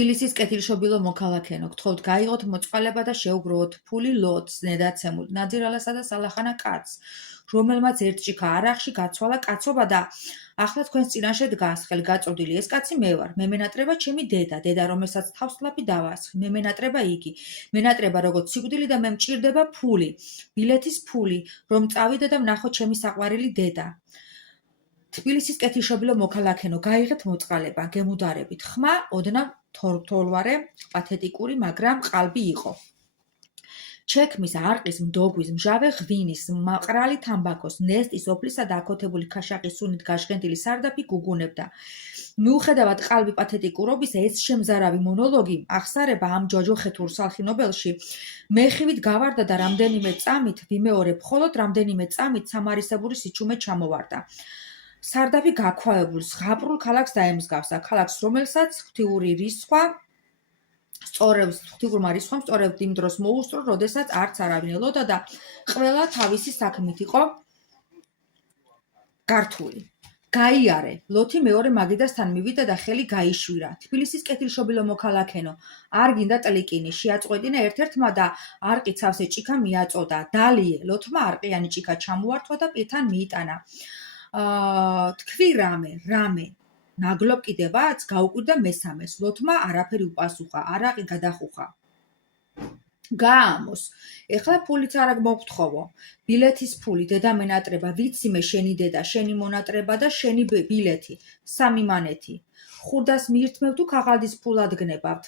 თბილისის კეთილშობილო მოქალაქეო, გთხოვთ გაიღოთ მოწყალება და შეუგროვოთ ფული ლოტს ნედაცემულ ნაძირალასა და სალახანა კაცს, რომელმაც ერთჭიქა არახში გაცვალა კაცობა და ახლა თქვენს წინაშე დგას ხელგაწოდილი ეს კაცი მე ვარ, მემენატრება ჩემი დედა, რომელსაც თავსლაპი დავასხი, მემენატრება იგი, მენატრება როგორც სიკვდილი და მე მჭირდება ფული, ბილეთის ფული, რომ წავიდე და ვნახო ჩემი საყვარელი დედა. თბილისის კეთილშობილო მოქალაქეო, გაიღეთ მოწყალება, გემუდარებით. ხმა ოდნავ თოლვარე, პათეტიკური, მაგრამ ყალბი იყო. ჩექმის, არყის, მდოგვის, მჟავე ღვინის, მყრალი თამბაქოს, ნესტის, ოფლისა და აკოთებული ქაშაყის სუნით გაშგენდილი სარდაფი გუგუნებდა. მიუხედავად ყალბი პათეტიკურობისა, ეს შემზარავი მონოლოგი აღსარება ამ ჯოჯოხეთურ სალხინობელში მეხივით გავარდა და რამდენიმე წამით, ვიმეორებ მხოლოდ რამდენიმე წამით სამარისებური სიჩუმე ჩამოვარდა. სარდაფი გაქვავებულ, ზღაპრულ ქალაქს დაემსგავსა, ქალაქს, რომელსაც ღვთიურმა რისხვამ სწორედ იმ დროს მოუსწრო, როდესაც არც არავინ ელოდა და ყველა თავისი საქმით იყო გართული. გაიარე, ლოთი მეორე მაგიდასთან მივიდა და ხელი გაიშვირა. თბილისის კეთილშობილო მოქალაქეო, არ გინდა ტლიკინი, შეაწყვეტინა ერთ-ერთმა და არყი ცავსე ჭიქა მიაწოდა. დალიე, ლოთმა არყიანი ჭიქა ჩამოართვა და პირთან მიიტანა. თქვი რამე, ნაგლობ კიდევაც, გაუკვირდა მესამეს. ლოთმა არაფერი უპასუხა, არაყი გადახუხა. გაამოს, ეხლა ფულიც არ მოგთხოვო. ბილეთის ფული, დედა მენატრება, ვიცი მე შენი დედა, შენი მონატრება და შენი ბილეთი, სამი მანეთი. ხურდას მიირთმევ თუ ქაღალდის ფულად გნებავთ.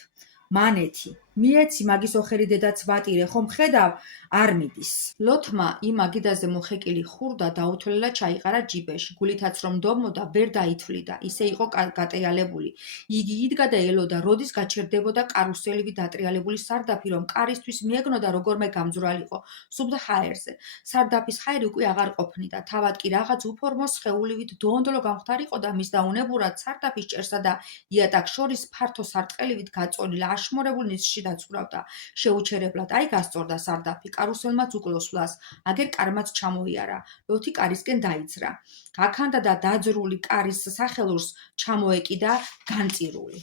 მანეთი, მიეცი მაგის ოხერი დედაც ვატირე, ხომ ხედავ, არ მიდის. ლოთმა იმ მაგიდაზე მოხეკილი ხურდა დაუთვლელა ჩაიყარა ჯიბეში, გულითაც რომ დომოდა, ვერ დაითვლიდა, ისე იყო გატეალებული. იგი იდგა და ელოდა, როდის გაჩერდებოდა კარუსელივით დატრიალებული სარდაფი, რომ კარისთვის მიეგნოდა როგორმე გამძვრალიყო, სუფთა ჰაერზე. სარდაფის ჰაერი უკვე აღარ ყოფნიდა, თავად კი რაღაც უფორმო სხეულივით დონდლო გამختარიყო და მის დაუნებურად სარდაფის ჭერსა და იატაკს შორის ფართო სარტყელივით გაწოლილ აშმორებულ ნისში დაცურავდა. შეუჩერებლად აი გასწორდა სარდაფი, კარუსელმაც უკლოსვლას, აგერ კარმაც ჩამოიარა. ლოთი კარისკენ დაიძრა. გაქანდა და დაძრული კარის სახელურს ჩამოეკიდა განწირული.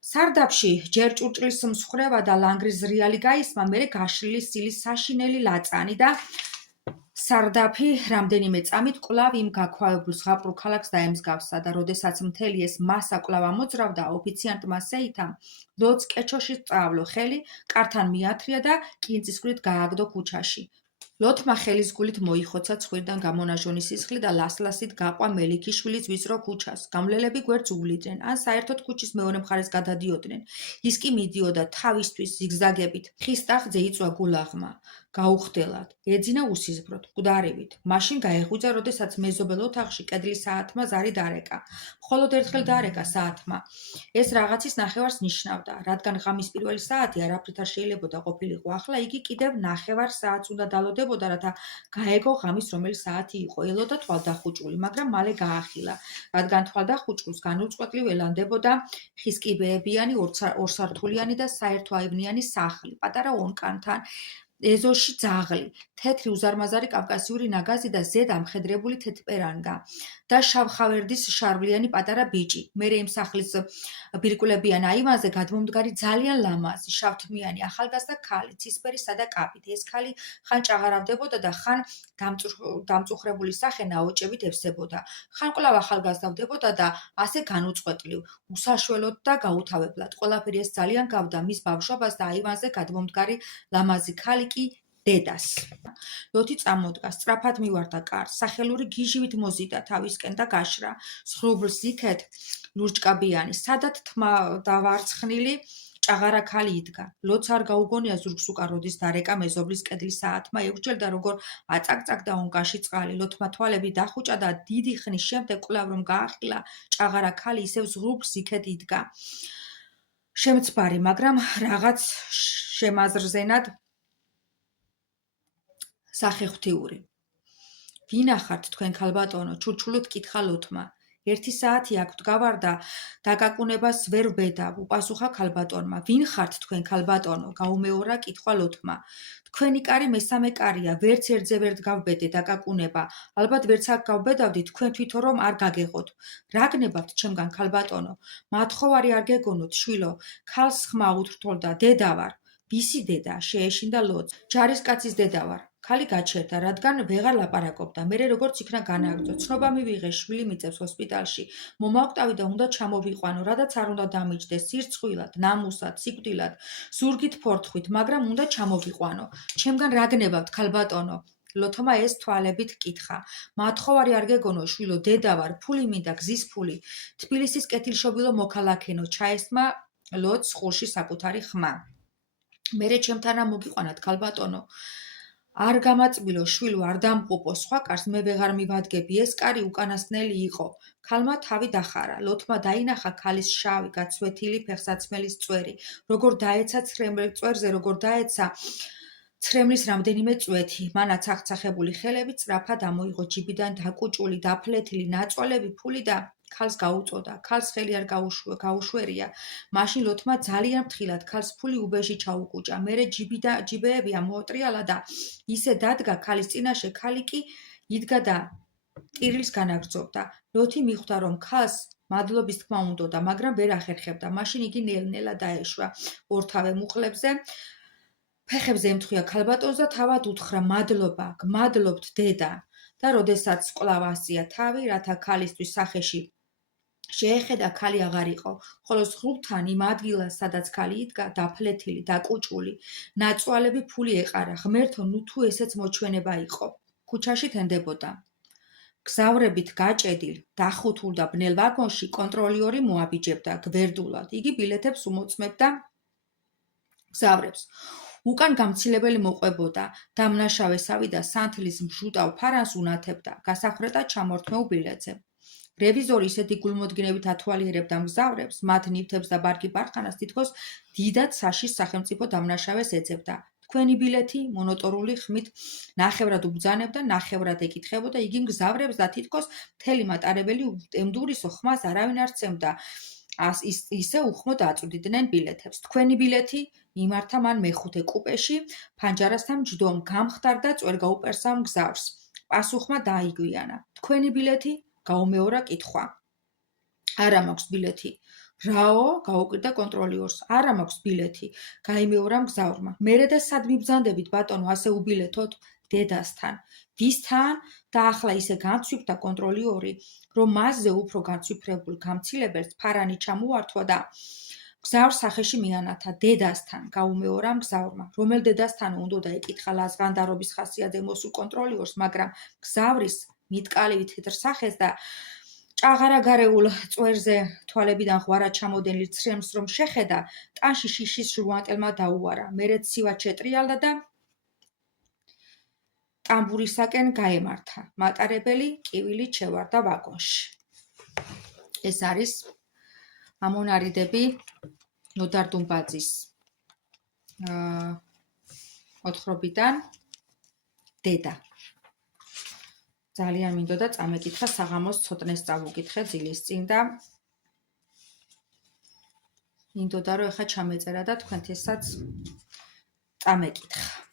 სარდაფში ჯერ ჭურჭლის მსხრევა და ლანგრის ზრიალი გაისმა, მერე გაშლილი სილის საშინელი ლაწანი და სარდაფი რამდენიმე წამით კვლავ იმ გაქვავებულ ზღაპრულ ქალაქს დაემსგავსა და როდესაც მთელი ეს მასა კვლავ ამოძრავდა, ოფიციანტმა სეითამ ლოთს კეჩოში სწავლო ხელი, კართან მიათრია და კინწისყვრით გააგდო ქუჩაში. ლოთმა ხელის გულით მოიხოცა ცხვირიდან გამონაჟონი სისხლი და ლასლასით გაყვა მელიქიშვილის ვიწრო ქუჩას. გამლელები გვერდს უვლიდნენ, ან საერთოდ ქუჩის მეორე მხარეს გადადიოდნენ. ის კი მიდიოდა თავისთვის ზიგზაგებით. ხის ტახტზე იწვა გულაღმა. გაუხდელად, ეძინა უსიზღვროდ, მკვდარივით. მაშინ გაეღვიძა, როდესაც მეზობელ ოთახში კედლის საათმა ზარი დარეკა. მხოლოდ ერთხელ დარეკა საათმა. ეს რაღაცის ნახევარს ნიშნავდა, რადგან ღამის პირველი საათი არაფრით არ შეიძლებოდა ყოფილიყო, ახლა იგი კიდევ ნახევარ საათს უნდა დალოდებოდა, რათა გაეგო ღამის რომელი საათი იყო. ელოდა თვალდახუჭული, მაგრამ მალე გაახილა, რადგან თვალდახუჭულს განუწყვეტლივ ელანდებოდა ხისკიბეებიანი, ორსართულიანი და საერთო აივნიანი სახლი, პატარა ორკანთან, ეზოში ძაღლი, თეთრი უზარმაზარი კავკასიური ნაგაზი და ზედ ამხედრებული თეთრპერანგა და შავხავერდის შარვლიანი პატარა ბიჭი. მერე იმ სახლის ბირკულებიან აივანზე გადმომდგარი ძალიან ლამაზი, შავთმიანი ახალგაზრდა ქალი, ცისფერი სადა კაპით. ეს ქალი ხან ჭაღარავდებოდა და ხან დამწუხრებული სახე ნაოჭებით ევსებოდა, ხან კვლავ ახალგაზრდავდებოდა და ასე განუწყვეტლივ, უსაშველოდ და გაუთავებლად. ყველაფერი ეს ძალიან გავდა მის ბავშვობას და აივანზე გადმომდგარი ლამაზი ქალი კი დედას. ლოთი წამოდგა, სწრაფად მივარდა კარს, სახელური გიჟივით მოზიდა თავისკენ და გაშრა. ზღრუბლს იქეთ ლურჭკაბიანი, სადაც თმა დავარცხნილი ჭაღარა ქალი იდგა. ლოთს არ გაუგონია ზურგს უკან, როდის დარეკა მეზობლის კედლის საათმა, ეკვრჯელდა როგორ აწაკ-წაკდა ონკაში წყალი. ლოთმა თვალები დახუჭა და დიდი ხნის შემდეგ კვლავ რომ გაახილა, ჭაღარა ქალი ისევ ზღრუბლს იქეთ იდგა. შემცბარი, მაგრამ რაღაც შემაზრზენად სახე ღვთიური. ვინახართ თქვენ ქალბატონო, ჩურჩულოდ კითხა ლოთმა. 1 საათი აქ ვდგავარ და დაკაკუნებას ვერ ვბედავ, უპასუხა ქალბატონმა. ვინ ხართ თქვენ ქალბატონო? გაუმეორა კითხვა ლოთმა. თქვენი კარი მესამე კარია, ვერც ერთზე ვერ დგავბედე დაკაკუნება. ალბათ ვერც აქ გავბედავდი, თქვენ თვითონ რომ არ გაგეღოთ. რა გნებავთ ჩემგან ქალბატონო? მათხოვარი არ გეგონოთ, შვილო. ქალს ხმა უთრთოლდა, დედა ვარ. ვისი დედა? შეეშინდა ლოც. ჯარისკაცის დედა ვარ. ქალი გაჩერდა, რადგან ვეღარ ლაპარაკობდა. მერე როგორც იქნა განაგრძო. ცნობა მივიღე, შვილი მიწევს ჰოსპიტალში. მომავკტავი და უნდა ჩამოვიყვანო, რადაც არ უნდა დამიჯდეს, სირცხვილად, ნამუსად, სიკვდილად, ზურგით ფორთხვით, მაგრამ უნდა ჩამოვიყვანო. ჩემგან რა გნებავთ, ქალბატონო? ლოთმა ეს თვალებით კითხა. მათხოვარი არ გეგონო, შვილო, დედა ვარ, ფული მინდა, გზის ფული. თბილისის კეთილშობილო მოქალაქენო, ჩაესმა ლოთს ხურში საკუთარი ხმა. მერე ჩემთანა მოგიყვანათ, ქალბატონო. არ გამაწბილო, შვილო, არ დამყუპო, სხვა კარს მე ვეღარ მივადგები, ეს კარი უკანასკნელი იყო. ქალმა თავი დახარა. ლოთმა დაინახა ქალის შავი, გაცვეთილი ფეხსაცმელის წვერი, როგორ დაეცა წვერზე, როგორ დაეცა ცრემლის რამდენიმე წვეთი. მანაც აღწახებული ხელები სწრაფად ამოიღო ჯიბიდან დაკუჭული, დაფლეთილი ნაწვალები ფული და ქალს გაუწოდა. ქალს ხელი არ გაუშვერია. მაშინ ლოთმა ძალიან ფრთხილად ქალს ფული უბეში ჩაუკუჭა. მერე ჯიბეები ამოოტრიალა და ისე დადგა ქალის წინაშე, ქალი კი იდგა და ტირილს განაგრძობდა. ლოთი მიხვდა, რომ ქალს მადლობის თქმა უნდოდა, მაგრამ ვერ ახერხებდა. მაშინ იგი ნელ-ნელა დაეშვა ორთავე მუხლებზე, ფეხებზე ემთხვია ქალბატონს და თავად უთხრა: მადლობა, გმადლობთ, დედა. და როდესაც კვლავ ასწია თავი, რათა ქალისთვის სახეში შეეხედა, ქალი აღარ იყო, ხოლო ზღუდთან იმ ადგილას, სადაც ქალი იდგა, დაფლეთილი, დაკუჭული, ნაწვალები ფული ეყარა. ღმერთო, ნუ თუ ესეც მოჩვენება იყო. ქუჩაში თენდებოდა. გზავრებით გაჭედილ, დახუთულ და ბნელ ვაგონში კონტროლიორი მოაბიჯებდა გვერდულად. იგი ბილეთებს უმოწმებდა გზავრებს. უკან გამცილებელი მოყვებოდა, დამნაშავესავი და სანთლის მჟუტავ ფარანს უნათებდა, გასახრეტა ჩამორთმეულ ბილეთზე. რევიზორი ისეთი გულმოდგინებით ათვალიერებდა მგზავრებს, მათ ნივთებს და ბარგი ბარხანას, თითქოს დიდად საშიშ სახელმწიფო დამნაშავეს ეძებდა. თქვენი ბილეთი? მონოტორული ხმით ნახევრად უბრძანებდა, ნახევრად ეკითხებოდა იგი მგზავრებს და თითქოს მთელი მატარებელი ემდურისო ხმას არავინ არ სცემდა. ისე უხმოდ აწვდიდნენ ბილეთებს. თქვენი ბილეთი? იმართა მან მეხუთე კუპეში, ფანჯარასთან მჯდომ, გამხდარდა წვერ გაუპერსავ მგზავრს. პასუხმა დაიგვიანა. თქვენი ბილეთი? გაუმეორა კითხვა. არა მაქვს ბილეთი. რაო? გაუკვირდა კონტროლიორს. არა მაქვს ბილეთი. გაიმეორა მგზავრმა. მერე და სად მიბრძანდებით, ბატონო, ასე უბილეთოთ? დედასთან. ვისთან? და ახლა ისე განცვიფრდა კონტროლიორი, რომ მასზე უფრო განცვიფრებულ გამცილებელს ფარანი ჩამოართვა და მგზავრს სახეში მიანათა. დედასთან, გაუმეორა მგზავრმა. რომელ დედასთან უნდა ეკითხა ლაზღანდარობის ხასიათზე მოსულ კონტროლიორს, მაგრამ მგზავრის მიტკალივით თეთრ სახეს და ჭაღარაგარეულ წვერზე თვალებიდან ღვარა ჩამოდენილ ცრემლს რომ შეხედა, ტანში შიშის ჟუანტელმა დაუარა. მერე ცივად შეტრიალდა და ტამბურისაკენ გაემართა. მატარებელი კივილით შევარდა ვაგონში. ეს არის ამონარიდები ნოდარ დუმბაძის მოთხრობიდან დედა. ძალიან მინდოდა წამეკითხა, საღამოს ცოტნეს წავუკითხე ძილის წინ და მინდოდა რომ ეხა ჩამეწერა და თქვენთესაც წამეკითხა.